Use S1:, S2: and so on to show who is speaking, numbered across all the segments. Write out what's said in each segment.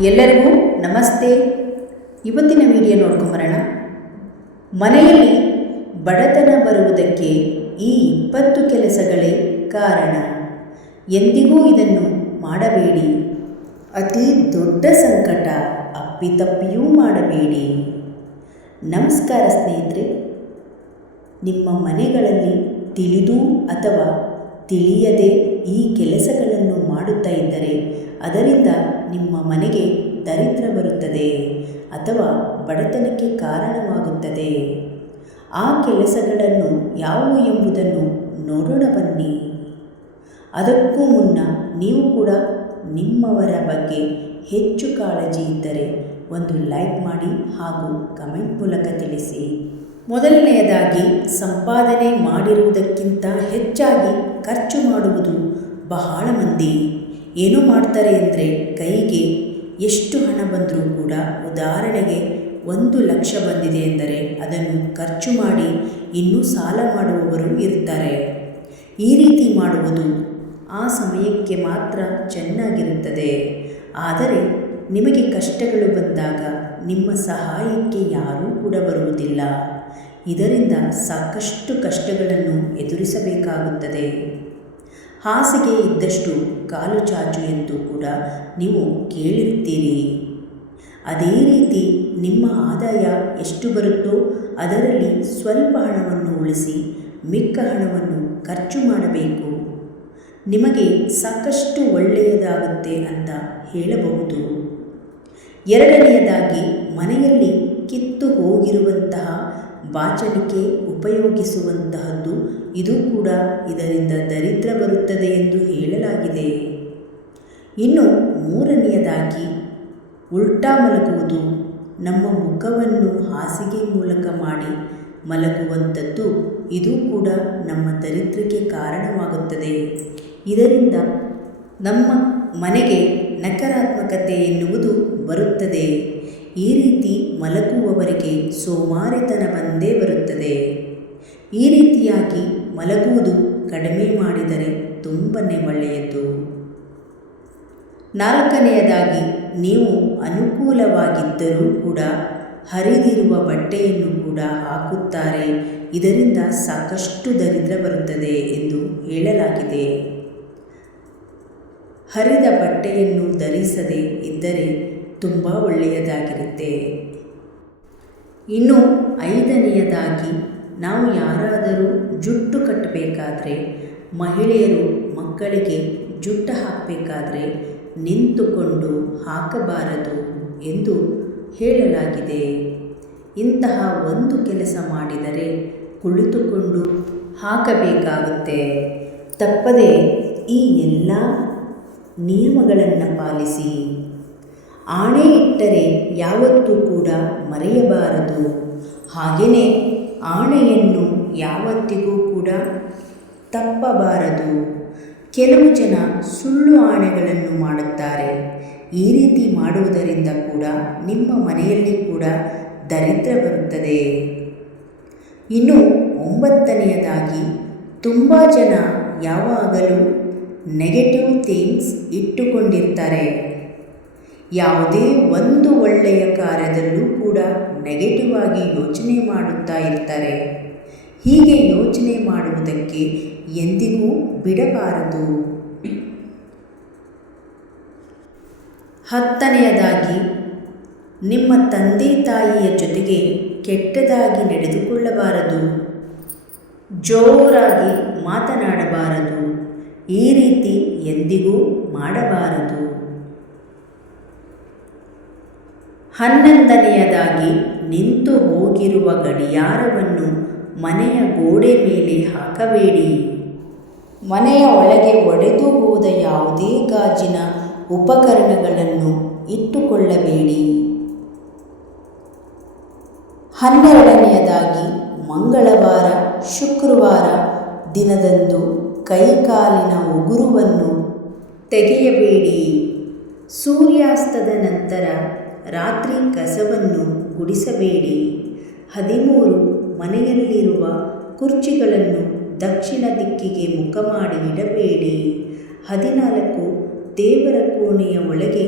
S1: ಎಲ್ಲರಿಗೂ ನಮಸ್ತೆ. ಇವತ್ತಿನ ವಿಡಿಯೋ ನೋಡ್ಕೊಂಬರೋಣ ಮನೆಯಲ್ಲಿ ಬಡತನ ಬರುವುದಕ್ಕೆ ಈ ಇಪ್ಪತ್ತು ಕೆಲಸಗಳೇ ಕಾರಣ. ಎಂದಿಗೂ ಇದನ್ನು ಮಾಡಬೇಡಿ. ಅತಿ ದೊಡ್ಡ ಸಂಕಟ ಅಪ್ಪಿತಪ್ಪಿಯೂ ಮಾಡಬೇಡಿ. ನಮಸ್ಕಾರ ಸ್ನೇಹಿತರೆ. ನಿಮ್ಮ ಮನೆಗಳಲ್ಲಿ ತಿಳಿದು ಅಥವಾ ತಿಳಿಯದೆ ಈ ಕೆಲಸಗಳನ್ನು ಮಾಡುತ್ತಾ ಇದ್ದರೆ ಅದರಿಂದ ನಿಮ್ಮ ಮನೆಗೆ ದರಿದ್ರ ಬರುತ್ತದೆ ಅಥವಾ ಬಡತನಕ್ಕೆ ಕಾರಣವಾಗುತ್ತದೆ. ಆ ಕೆಲಸಗಳನ್ನು ಯಾವುವು ಎಂಬುದನ್ನು ನೋಡೋಣ ಬನ್ನಿ. ಅದಕ್ಕೂ ಮುನ್ನ ನೀವು ಕೂಡ ನಿಮ್ಮವರ ಬಗ್ಗೆ ಹೆಚ್ಚು ಕಾಳಜಿ ಇದ್ದರೆ ಒಂದು ಲೈಕ್ ಮಾಡಿ ಹಾಗೂ ಕಮೆಂಟ್ ಮೂಲಕ ತಿಳಿಸಿ. ಮೊದಲನೆಯದಾಗಿ, ಸಂಪಾದನೆ ಮಾಡಿರುವುದಕ್ಕಿಂತ ಹೆಚ್ಚಾಗಿ ಖರ್ಚು ಮಾಡುವುದು ಬಹಳ ಮಂದಿ. ಏನು ಮಾಡ್ತಾರೆ ಅಂದರೆ ಕೈಗೆ ಎಷ್ಟು ಹಣ ಬಂದರೂ ಕೂಡ ಉದಾಹರಣೆಗೆ ಒಂದು ಲಕ್ಷ ಬಂದಿದೆ ಎಂದರೆ ಅದನ್ನು ಖರ್ಚು ಮಾಡಿ ಇನ್ನೂ ಸಾಲ ಮಾಡುವವರು ಇರ್ತಾರೆ. ಈ ರೀತಿ ಮಾಡುವುದು ಆ ಸಮಯಕ್ಕೆ ಮಾತ್ರ ಚೆನ್ನಾಗಿರುತ್ತದೆ. ಆದರೆ ನಿಮಗೆ ಕಷ್ಟಗಳು ಬಂದಾಗ ನಿಮ್ಮ ಸಹಾಯಕ್ಕೆ ಯಾರೂ ಕೂಡ ಬರುವುದಿಲ್ಲ. ಇದರಿಂದ ಸಾಕಷ್ಟು ಕಷ್ಟಗಳನ್ನು ಎದುರಿಸಬೇಕಾಗುತ್ತದೆ. ಹಾಸಿಗೆ ಇದ್ದಷ್ಟು ಕಾಲು ಚಾಚು ಎಂದು ಕೂಡ ನೀವು ಕೇಳಿರ್ತೀರಿ ಅದೇ ರೀತಿ ನಿಮ್ಮ ಆದಾಯ ಎಷ್ಟು ಬರುತ್ತೋ ಅದರಲ್ಲಿ ಸ್ವಲ್ಪ ಹಣವನ್ನು ಉಳಿಸಿ ಮಿಕ್ಕ ಹಣವನ್ನು ಖರ್ಚು ಮಾಡಬೇಕು. ನಿಮಗೆ ಸಾಕಷ್ಟು ಒಳ್ಳೆಯದಾಗುತ್ತೆ ಅಂತ ಹೇಳಬಹುದು. ಎರಡನೆಯದಾಗಿ ಮನೆಯಲ್ಲಿ ಕಿತ್ತು ಹೋಗಿರುವಂತಹ ಬಾಚಣಿಕೆ ಉಪಯೋಗಿಸುವಂತಹದ್ದು ಇದು ಕೂಡ ಇದರಿಂದ ದರಿದ್ರ ಬರುತ್ತದೆ ಎಂದು ಹೇಳಲಾಗಿದೆ. ಇನ್ನು ಮೂರನೆಯದಾಗಿ, ಉಲ್ಟಾ ಮಲಗುವುದು. ನಮ್ಮ ಮುಖವನ್ನು ಹಾಸಿಗೆ ಮೂಲಕ ಮಾಡಿ ಮಲಗುವಂಥದ್ದು ಇದು ಕೂಡ ನಮ್ಮ ದರಿದ್ರಕ್ಕೆ ಕಾರಣವಾಗುತ್ತದೆ. ಇದರಿಂದ ನಮ್ಮ ಮನೆಗೆ ನಕಾರಾತ್ಮಕತೆ ಎನ್ನುವುದು ಬರುತ್ತದೆ. ಈ ರೀತಿ ಮಲಗುವವರಿಗೆ ಸೋಮಾರಿತನ ಬಂದೇ ಬರುತ್ತದೆ. ಈ ರೀತಿಯಾಗಿ ಮಲಗುವುದು ಕಡಿಮೆ ಮಾಡಿದರೆ ತುಂಬನೇ ಒಳ್ಳೆಯದು. ನಾಲ್ಕನೆಯದಾಗಿ, ನೀವು ಅನುಕೂಲವಾಗಿದ್ದರೂ ಕೂಡ ಹರಿದಿರುವ ಬಟ್ಟೆಯನ್ನು ಕೂಡ ಹಾಕುತ್ತಾರೆ. ಇದರಿಂದ ಸಾಕಷ್ಟು ದರಿದ್ರ ಬರುತ್ತದೆ ಎಂದು ಹೇಳಲಾಗಿದೆ. ಹರಿದ ಬಟ್ಟೆಯನ್ನು ಧರಿಸದೆ ಇದ್ದರೆ ತುಂಬ ಒಳ್ಳೆಯದಾಗಿರುತ್ತೆ. ಇನ್ನು ಐದನೆಯದಾಗಿ ನಾವು ಯಾರಾದರೂ ಜುಟ್ಟು ಕಟ್ಟಬೇಕಾದ್ರೆ, ಮಹಿಳೆಯರು ಮಕ್ಕಳಿಗೆ ಜುಟ್ಟು ಹಾಕಬೇಕಾದ್ರೆ ನಿಂತುಕೊಂಡು ಹಾಕಬಾರದು ಎಂದು ಹೇಳಲಾಗಿದೆ. ಇಂತಹ ಒಂದು ಕೆಲಸ ಮಾಡಿದರೆ ಕುಳಿತುಕೊಂಡು ಹಾಕಬೇಕಾಗುತ್ತೆ. ತಪ್ಪದೆ ಈ ಎಲ್ಲ ನಿಯಮಗಳನ್ನು ಪಾಲಿಸಿ. ಆಣೆ ಇಟ್ಟರೆ ಯಾವತ್ತೂ ಕೂಡ ಮರೆಯಬಾರದು. ಹಾಗೆಯೇ ಆಣೆಯನ್ನು ಯಾವತ್ತಿಗೂ ಕೂಡ ತಪ್ಪಬಾರದು. ಕೆಲವು ಜನ ಸುಳ್ಳು ಆಣೆಗಳನ್ನು ಮಾಡುತ್ತಾರೆ. ಈ ರೀತಿ ಮಾಡುವುದರಿಂದ ಕೂಡ ನಿಮ್ಮ ಮನೆಯಲ್ಲಿ ಕೂಡ ದರಿದ್ರ ಬರುತ್ತದೆ. ಇನ್ನು ಒಂಬತ್ತನೆಯದಾಗಿ, ತುಂಬ ಜನ ಯಾವಾಗಲೂ ನೆಗೆಟಿವ್ ಥಿಂಗ್ಸ್ ಇಟ್ಟುಕೊಂಡಿರ್ತಾರೆ. ಯಾವುದೇ ಒಂದು ಒಳ್ಳೆಯ ಕಾರ್ಯದಲ್ಲೂ ಕೂಡ ನೆಗೆಟಿವ್ ಆಗಿ ಯೋಚನೆ ಮಾಡುತ್ತಾ ಇರ್ತಾರೆ. ಹೀಗೆ ಯೋಚನೆ ಮಾಡುವುದಕ್ಕೆ ಎಂದಿಗೂ ಬಿಡಬಾರದು. ಹತ್ತನೆಯದಾಗಿ, ನಿಮ್ಮ ತಂದೆ ತಾಯಿಯ ಜೊತೆಗೆ ಕೆಟ್ಟದಾಗಿ ನಡೆದುಕೊಳ್ಳಬಾರದು. ಜೋರಾಗಿ ಮಾತನಾಡಬಾರದು. ಈ ರೀತಿ ಎಂದಿಗೂ ಮಾಡಬಾರದು. ಹನ್ನೊಂದನೆಯದಾಗಿ ನಿಂತು ಹೋಗಿರುವ ಗಡಿಯಾರವನ್ನು ಮನೆಯ ಗೋಡೆ ಮೇಲೆ ಹಾಕಬೇಡಿ. ಮನೆಯ ಒಳಗೆ ಒಡೆದು ಹೋದ ಯಾವುದೇ ಗಾಜಿನ ಉಪಕರಣಗಳನ್ನು ಇಟ್ಟುಕೊಳ್ಳಬೇಡಿ. ಹನ್ನೆರಡನೆಯದಾಗಿ ಮಂಗಳವಾರ, ಶುಕ್ರವಾರ ದಿನದಂದು ಕೈಕಾಲಿನ ಉಗುರುವನ್ನು ತೆಗೆಯಬೇಡಿ. ಸೂರ್ಯಾಸ್ತದ ನಂತರ ರಾತ್ರಿ ಕಸವನ್ನು ಗುಡಿಸಬೇಡಿ ಹದಿಮೂರು ಮನೆಯಲ್ಲಿರುವ ಕುರ್ಚಿಗಳನ್ನು ದಕ್ಷಿಣ ದಿಕ್ಕಿಗೆ ಮುಖ ಮಾಡಿ ಇಡಬೇಡಿ. ಹದಿನಾಲ್ಕು ದೇವರ ಕೋಣೆಯ ಒಳಗೆ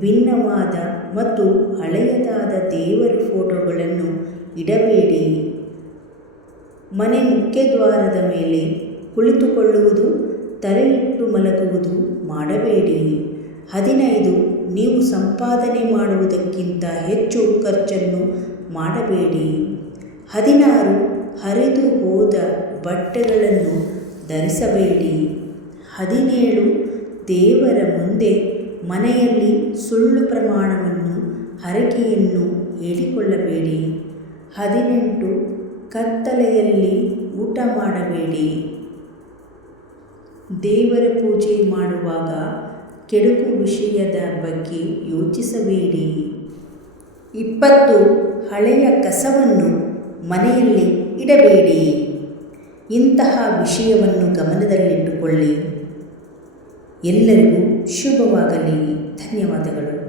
S1: ಭಿನ್ನವಾದ ಮತ್ತು ಹಳೆಯದಾದ ದೇವರ ಫೋಟೋಗಳನ್ನು ಇಡಬೇಡಿ. ಮನೆ ಮುಖ್ಯದ್ವಾರದ ಮೇಲೆ ಕುಳಿತುಕೊಳ್ಳುವುದು, ತಲೆಯಿಟ್ಟು ಮಲಗುವುದು ಮಾಡಬೇಡಿ. ಹದಿನೈದು ನೀವು ಸಂಪಾದನೆ ಮಾಡುವುದಕ್ಕಿಂತ ಹೆಚ್ಚು ಖರ್ಚನ್ನು ಮಾಡಬೇಡಿ. ಹದಿನಾರು ಹರಿದು ಹೋದ ಬಟ್ಟೆಗಳನ್ನು ಧರಿಸಬೇಡಿ. ಹದಿನೇಳು ದೇವರ ಮುಂದೆ ಮನೆಯಲ್ಲಿ ಸುಳ್ಳು ಪ್ರಮಾಣವನ್ನು ಹರಕೆಯನ್ನು ಹೇಳಿಕೊಳ್ಳಬೇಡಿ. ಹದಿನೆಂಟು ಕತ್ತಲೆಯಲ್ಲಿ ಊಟ ಮಾಡಬೇಡಿ. ದೇವರ ಪೂಜೆ ಮಾಡುವಾಗ ಕೆಡುಕು ವಿಷಯದ ಬಗ್ಗೆ ಯೋಚಿಸಬೇಡಿ. ಇಪ್ಪತ್ತು, ಹಳೆಯ ಕಸವನ್ನು ಮನೆಯಲ್ಲಿ ಇಡಬೇಡಿ. ಇಂತಹ ವಿಷಯವನ್ನು ಗಮನದಲ್ಲಿಟ್ಟುಕೊಳ್ಳಿ. ಎಲ್ಲರಿಗೂ ಶುಭವಾಗಲಿ. ಧನ್ಯವಾದಗಳು.